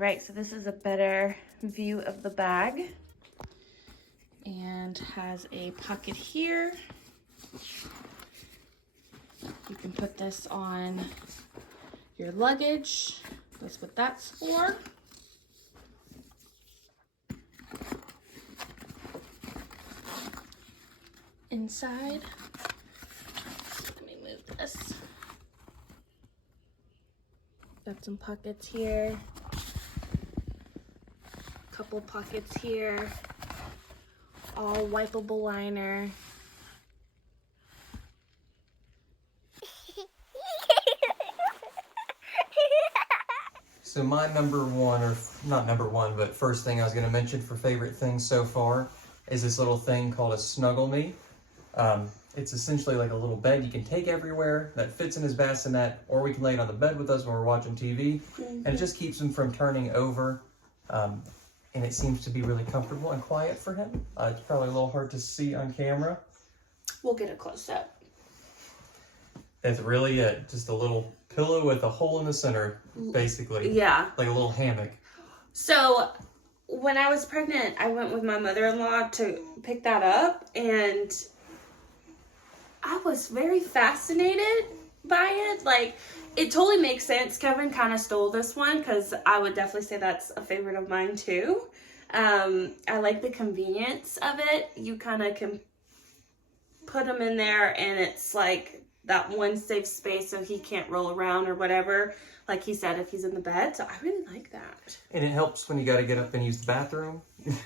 right, so this is a better view of the bag. And has a pocket here. You can put this on your luggage. That's what that's for. Inside, let me move this. Got some pockets here. Couple pockets here. All wipeable liner. So my number one, or not number one, but first thing I was going to mention for favorite things so far is this little thing called a Snuggle Me. It's essentially like a little bed you can take everywhere that fits in his bassinet, or we can lay it on the bed with us when we're watching TV. And it just keeps him from turning over. And it seems to be really comfortable and quiet for him. It's probably a little hard to see on camera. We'll get a close up. It's really just a little pillow with a hole in the center, basically. Yeah. Like a little hammock. So when I was pregnant, I went with my mother-in-law to pick that up, and I was very fascinated by it. Like, it totally makes sense. Kevin kind of stole this one because I would definitely say that's a favorite of mine too. I like the convenience of it. You kind of can put him in there and it's like that one safe space so he can't roll around or whatever. Like he said, if he's in the bed. So I really like that. And it helps when you got to get up and use the bathroom.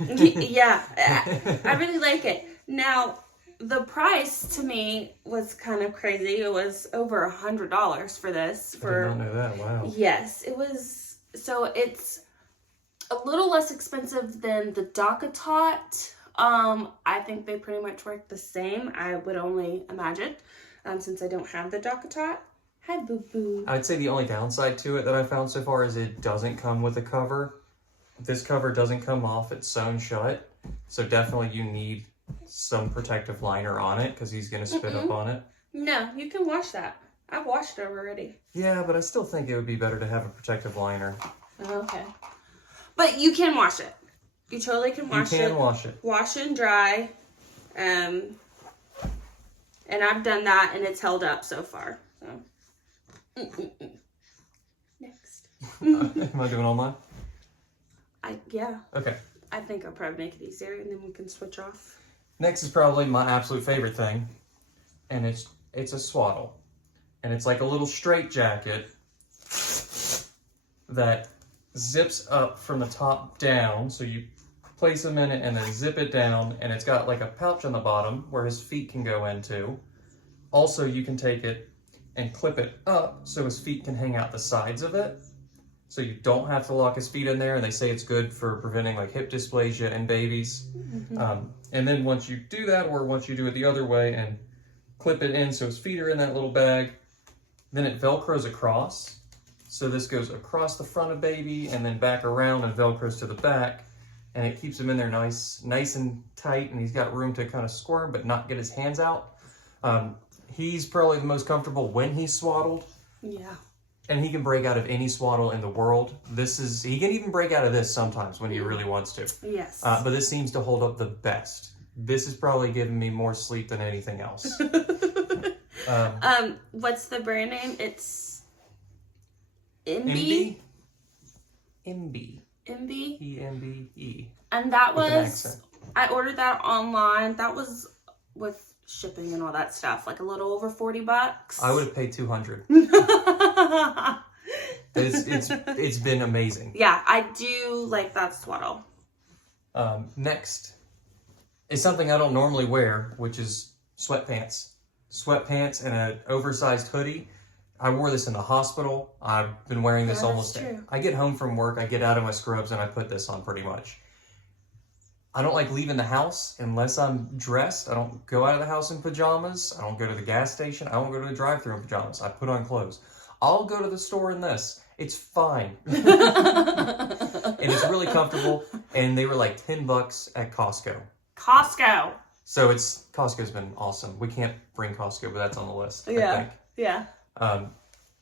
Yeah, I really like it. Now, the price to me was kind of crazy. It was over $100 for this. I did not know that. Wow. Yes, it was. So it's a little less expensive than the DockATot. I think they pretty much work the same. I would only imagine, since I don't have the DockATot. Hi, boo boo. I'd say the only downside to it that I found so far is it doesn't come with a cover. This cover doesn't come off; it's sewn shut. So definitely you need some protective liner on it because he's gonna spit up on it. No, you can wash that. I've washed it already. Yeah, but I still think it would be better to have a protective liner. Okay. But you can wash it. You totally can wash it. You can wash it. Wash and dry. And I've done that and it's held up so far. So. Next. Am I doing all mine? Yeah. Okay. I think I'll probably make it easier and then we can switch off. Next is probably my absolute favorite thing. And it's a swaddle. And it's like a little straight jacket that zips up from the top down. So you place him in it and then zip it down. And it's got like a pouch on the bottom where his feet can go into. Also, you can take it and clip it up so his feet can hang out the sides of it. So you don't have to lock his feet in there. And they say it's good for preventing like hip dysplasia in babies. Mm-hmm. And then once you do that, or once you do it the other way and clip it in so his feet are in that little bag, then it Velcros across. So this goes across the front of baby and then back around and Velcros to the back. And it keeps him in there nice and tight. And he's got room to kind of squirm but not get his hands out. He's probably the most comfortable when he's swaddled. Yeah. And he can break out of any swaddle in the world. He can even break out of this sometimes when he really wants to. Yes. But this seems to hold up the best. This is probably giving me more sleep than anything else. What's the brand name? It's Embe. Embe. E-M-B-E. And that With an was, accent. I ordered that online. That was with shipping and all that stuff, like a little over $40. I would have paid $200. It's been amazing. Yeah, I do like that swaddle. Next is something I don't normally wear, which is sweatpants. Sweatpants and an oversized hoodie. I wore this in the hospital. I've been wearing this almost. I get home from work, I get out of my scrubs, and I put this on pretty much. I don't like leaving the house unless I'm dressed. I don't go out of the house in pajamas. I don't go to the gas station. I don't go to the drive-thru in pajamas. I put on clothes. I'll go to the store in this. It's fine. And it's really comfortable. And they were like $10 at Costco. Costco. So Costco's been awesome. We can't bring Costco, but that's on the list, Yeah. I think. Yeah.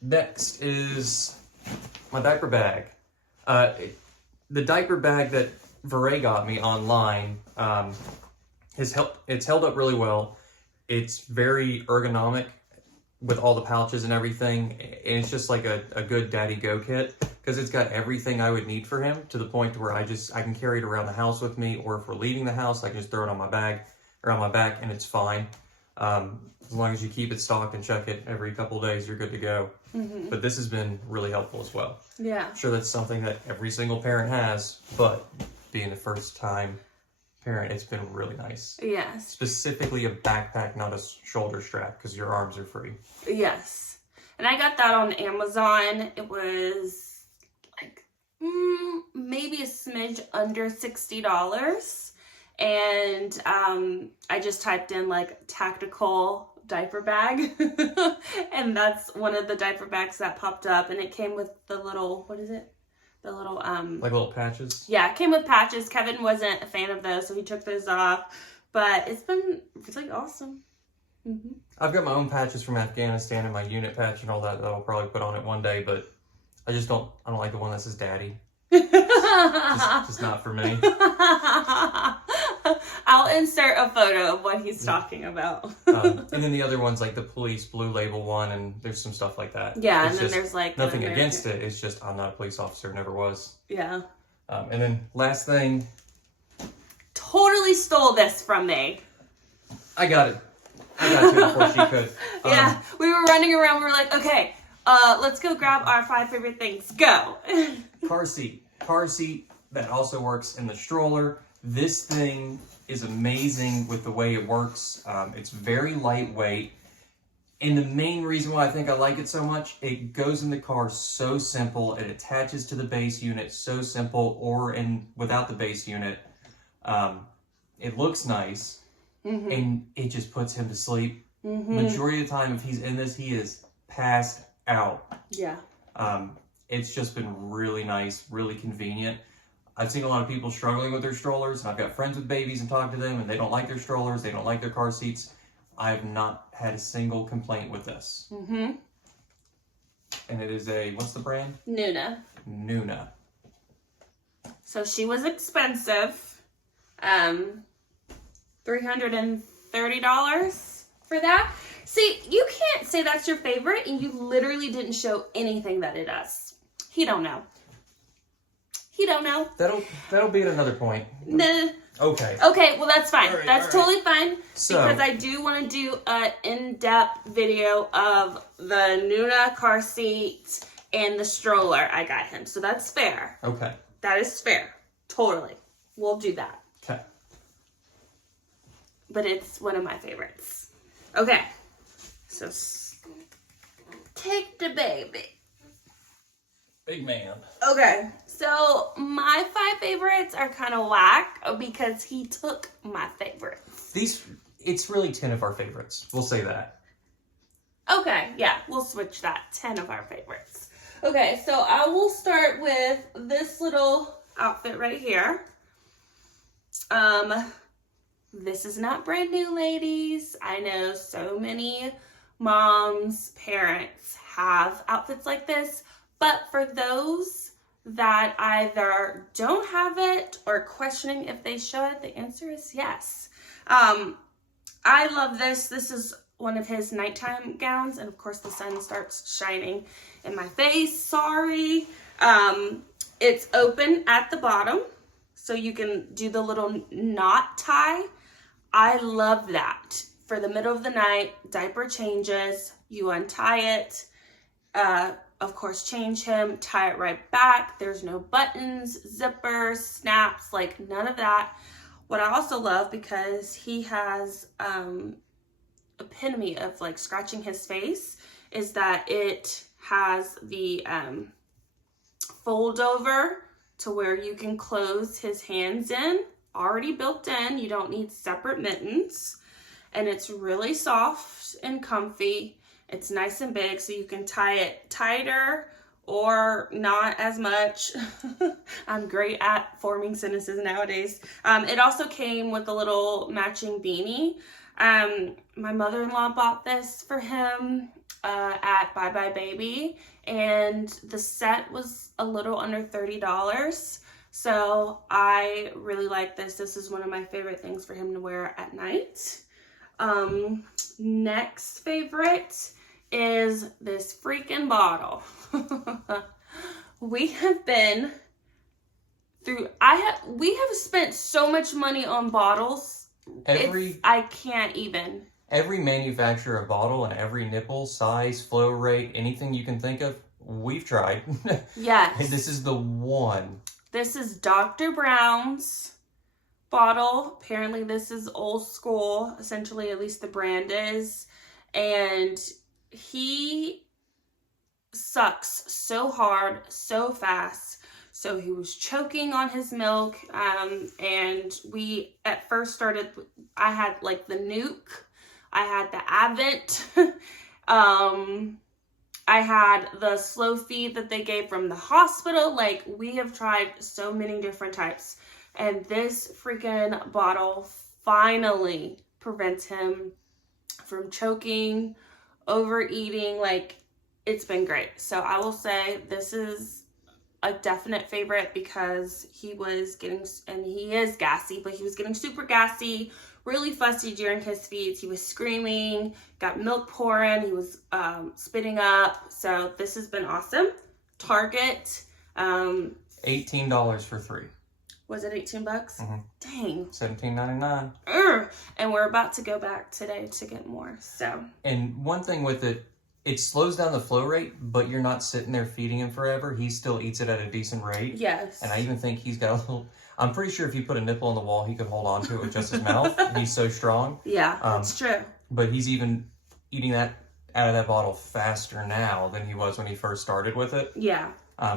Next is my diaper bag. the diaper bag that Veray got me online, it's held up really well. It's very ergonomic with all the pouches and everything, and it's just like a good daddy go kit, because it's got everything I would need for him, to the point where I can carry it around the house with me, or if we're leaving the house, I can just throw it on my bag or on my back, and it's fine. As long as you keep it stocked and check it every couple of days, you're good to go. Mm-hmm. But this has been really helpful as well. Yeah. I'm sure that's something that every single parent has, but being the first time parent, it's been really nice. Yes. Specifically a backpack, not a shoulder strap, because your arms are free. Yes. And I got that on Amazon. It was like maybe a smidge under $60. And I just typed in like tactical diaper bag. And that's one of the diaper bags that popped up. And it came with the little, what is it? The little like little patches. Yeah, it came with patches. Kevin wasn't a fan of those, so he took those off. But it's been really awesome. Mm-hmm. I've got my own patches from Afghanistan and my unit patch and all that I'll probably put on it one day, but I don't like the one that says daddy. just not for me. I'll insert a photo of what he's talking about. And then the other one's like the police blue label one, and there's some stuff like that. Yeah, it's and then there's like nothing against it. It's just I'm not a police officer, never was. Yeah. And then last thing, totally stole this from me. I got it to before she could. Yeah, we were running around. We were like, okay, let's go grab our 5 favorite things. Go. Car seat that also works in the stroller. This thing is amazing with the way it works. It's very lightweight. And the main reason why I think I like it so much, it goes in the car so simple. It attaches to the base unit so simple, or without the base unit. It looks nice. Mm-hmm. And it just puts him to sleep. Mm-hmm. Majority of the time, if he's in this, he is passed out. Yeah. It's just been really nice, really convenient. I've seen a lot of people struggling with their strollers, and I've got friends with babies and talk to them, and they don't like their strollers, they don't like their car seats. I've not had a single complaint with this. Mm-hmm. And it is what's the brand? Nuna. So she was expensive. $330 for that. See, you can't say that's your favorite, and you literally didn't show anything that it does. He don't know. That'll be at another point. Nah. Okay. Okay, well that's fine. That's totally fine. So, because I do want to do an in-depth video of the Nuna car seat and the stroller I got him. So that's fair. Okay. That is fair. Totally. We'll do that. Okay. But it's one of my favorites. Okay. So take the baby. Big man. Okay. So my 5 favorites are kind of whack because he took my favorites. It's really 10 of our favorites. We'll say that. Okay. Yeah. We'll switch that. 10 of our favorites. Okay. So I will start with this little outfit right here. This is not brand new, ladies. I know so many moms, parents have outfits like this, but for those that either don't have it or questioning if they should, the answer is yes. I love this. This is one of his nighttime gowns, and of course the sun starts shining in my face. Sorry. It's open at the bottom, so you can do the little knot tie. I love that. For the middle of the night, diaper changes, you untie it, of course change him, tie it right back. There's no buttons, zippers, snaps, like none of that. What I also love, because he has epitome of like scratching his face, is that it has the fold over to where you can close his hands in, already built in. You don't need separate mittens, and it's really soft and comfy. It's nice and big, so you can tie it tighter or not as much. I'm great at forming sentences nowadays. It also came with a little matching beanie. My mother-in-law bought this for him at Bye Bye Baby, and the set was a little under $30. So I really like this. This is one of my favorite things for him to wear at night. Next favorite is this freaking bottle. We have been through, we have spent so much money on bottles. I can't even. Every manufacturer of bottle and every nipple, size, flow rate, anything you can think of, we've tried. Yes. And this is the one. This is Dr. Brown's bottle. Apparently this is old school, essentially, at least the brand is. And he sucks so hard, so fast. So he was choking on his milk. And we at first started, I had like the Nuke. I had the Advent. I had the slow feed that they gave from the hospital. Like, we have tried so many different types. And this freaking bottle finally prevents him from choking, overeating. Like, it's been great. So I will say this is a definite favorite because he was getting, and he is gassy, but he was getting super gassy, really fussy during his feeds. He was screaming, got milk pouring, he was spitting up. So this has been awesome. Target. $18 for 3. Was it 18 bucks? Mm-hmm. Dang. $17.99. And we're about to go back today to get more. So. And one thing with it, it slows down the flow rate, but you're not sitting there feeding him forever. He still eats it at a decent rate. Yes. And I even think he's got a little... I'm pretty sure if you put a nipple on the wall, he could hold on to it with just his mouth. He's so strong. Yeah, that's true. But he's even eating that out of that bottle faster now than he was when he first started with it. Yeah.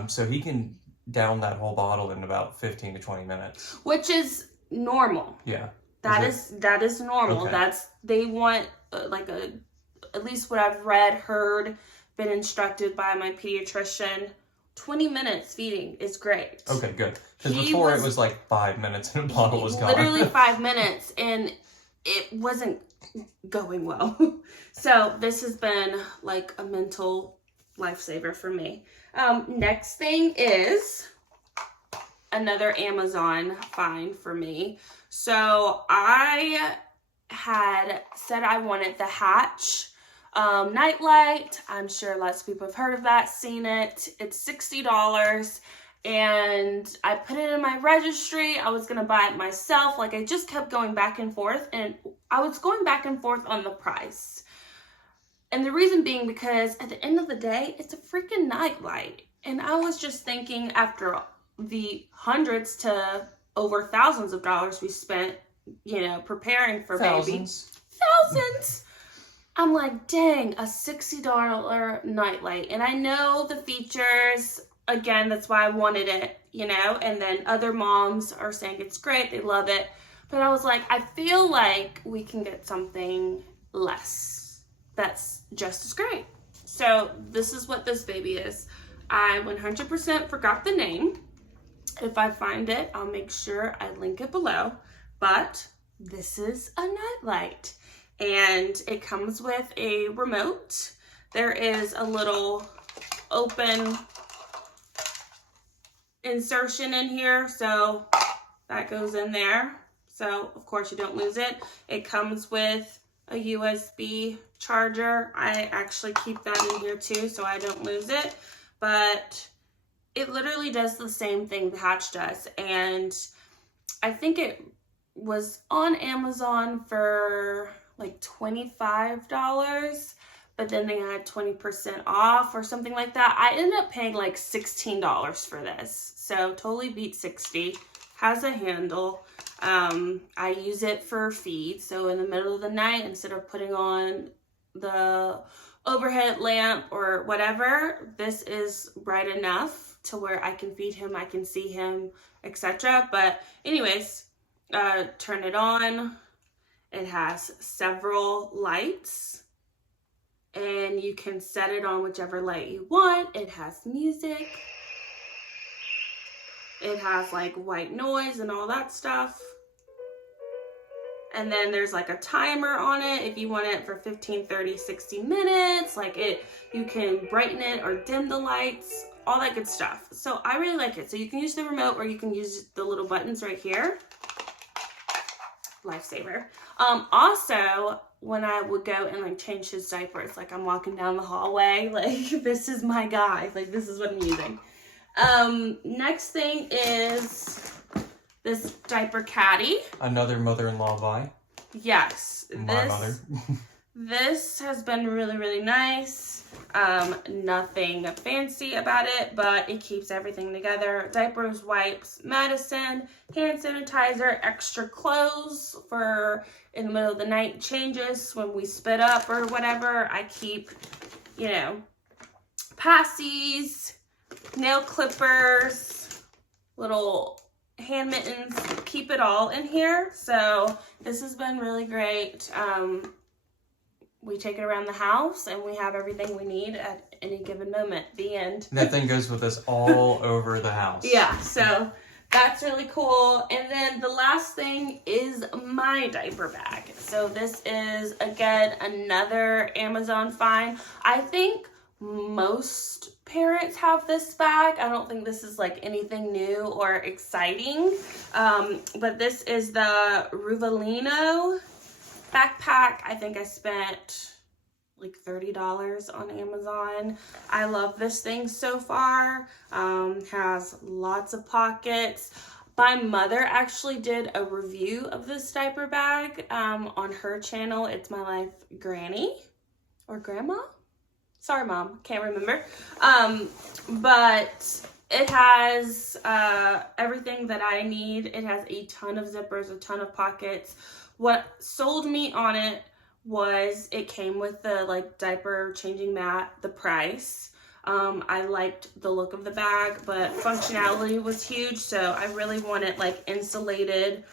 So he can down that whole bottle in about 15 to 20 minutes. Which is normal. Yeah. That is normal. Okay. They want at least what I've read, heard, been instructed by my pediatrician, 20 minutes feeding is great. Okay, good. Because before it was like 5 minutes and a bottle was gone. Literally 5 minutes, and it wasn't going well. So this has been like a mental lifesaver for me. Next thing is another Amazon find for me. So I had said I wanted the Hatch Nightlight. I'm sure lots of people have heard of that, seen it. It's $60, and I put it in my registry. I was gonna buy it myself. Like, I just kept going back and forth, and I was going back and forth on the price. And the reason being because at the end of the day, it's a freaking nightlight. And I was just thinking, after the hundreds to over thousands of dollars we spent, preparing for Thousands. I'm like, dang, a $60 nightlight. And I know the features, again, that's why I wanted it, and then other moms are saying it's great, they love it. But I was like, I feel like we can get something less that's just as great. So this is what this baby is. I 100% forgot the name. If I find it, I'll make sure I link it below. But this is a nightlight. And it comes with a remote. There is a little open insertion in here, so that goes in there. So of course you don't lose it. It comes with a USB charger. I actually keep that in here too, so I don't lose it. But it literally does the same thing the Hatch does. And I think it was on Amazon for like $25, but then they had 20% off or something like that. I ended up paying like $16 for this. So totally beat 60. Has a handle. I use it for feed. So in the middle of the night, instead of putting on the overhead lamp or whatever, this is bright enough to where I can feed him, I can see him, etc. But anyways, turn it on. It has several lights, and you can set it on whichever light you want. It has music. It has like white noise and all that stuff. And then there's like a timer on it if you want it for 15, 30, 60 minutes. Like, you can brighten it or dim the lights, all that good stuff. So I really like it. So you can use the remote, or you can use the little buttons right here. Lifesaver. Also, when I would go and like change his diapers, like I'm walking down the hallway, like this is my guy. Like this is what I'm using. Next thing is this diaper caddy. Another mother-in-law buy. Yes. My mother. This has been really, really nice. Nothing fancy about it, but it keeps everything together. Diapers, wipes, medicine, hand sanitizer, extra clothes for in the middle of the night changes when we spit up or whatever. I keep, you know, passies, nail clippers, little hand mittens, keep it all in here. So this has been really great. We take it around the house and we have everything we need at any given moment. The end. That thing goes with us all over the house. Yeah, so that's really cool. And then the last thing is my diaper bag. So this is, again, another Amazon find. I think most parents have this bag. I don't think this is like anything new or exciting. But this is the Ruvolino Backpack. I think I spent like $30 on Amazon. I love this thing so far. Has lots of pockets. My mother actually did a review of this diaper bag on her channel. It's My Life Granny or Grandma. Sorry, Mom, can't remember. But it has everything that I need. It has a ton of zippers, a ton of pockets. What sold me on it was it came with the like diaper changing mat, the price. I liked the look of the bag, but functionality was huge. So I really wanted like insulated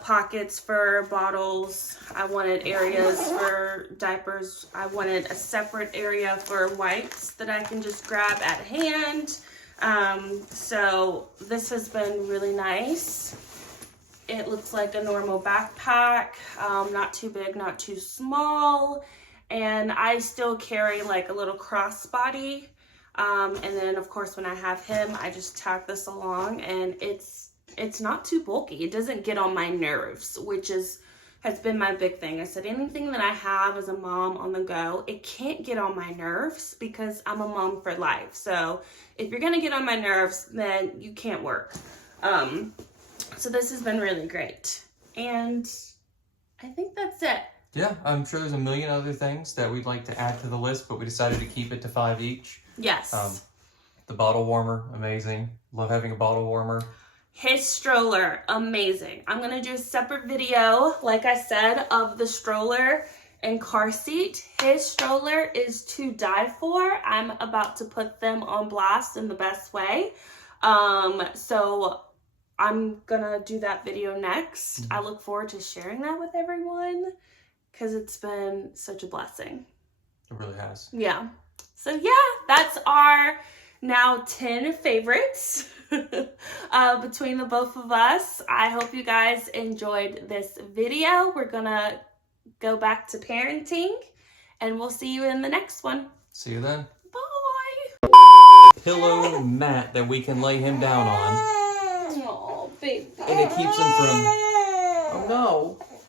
pockets for bottles. I wanted areas for diapers. I wanted a separate area for wipes that I can just grab at hand. So this has been really nice. It looks like a normal backpack, not too big, not too small. And I still carry like a little crossbody. And then of course when I have him, I just tag this along, and it's not too bulky. It doesn't get on my nerves, which has been my big thing. I said anything that I have as a mom on the go, it can't get on my nerves because I'm a mom for life. So if you're gonna get on my nerves, then you can't work. So this has been really great. And I think that's it. Yeah, I'm sure there's a million other things that we'd like to add to the list, but we decided to keep it to 5 each. Yes. The bottle warmer, amazing. Love having a bottle warmer. His stroller, amazing. I'm going to do a separate video, like I said, of the stroller and car seat. His stroller is to die for. I'm about to put them on blast in the best way. So I'm gonna do that video next. I look forward to sharing that with everyone because it's been such a blessing. It really has. Yeah. So yeah, that's our now 10 favorites between the both of us. I hope you guys enjoyed this video. We're gonna go back to parenting, and we'll see you in the next one. See you then. Bye. Pillow mat that we can lay him down on. Oh, baby. And it keeps him from... Oh no.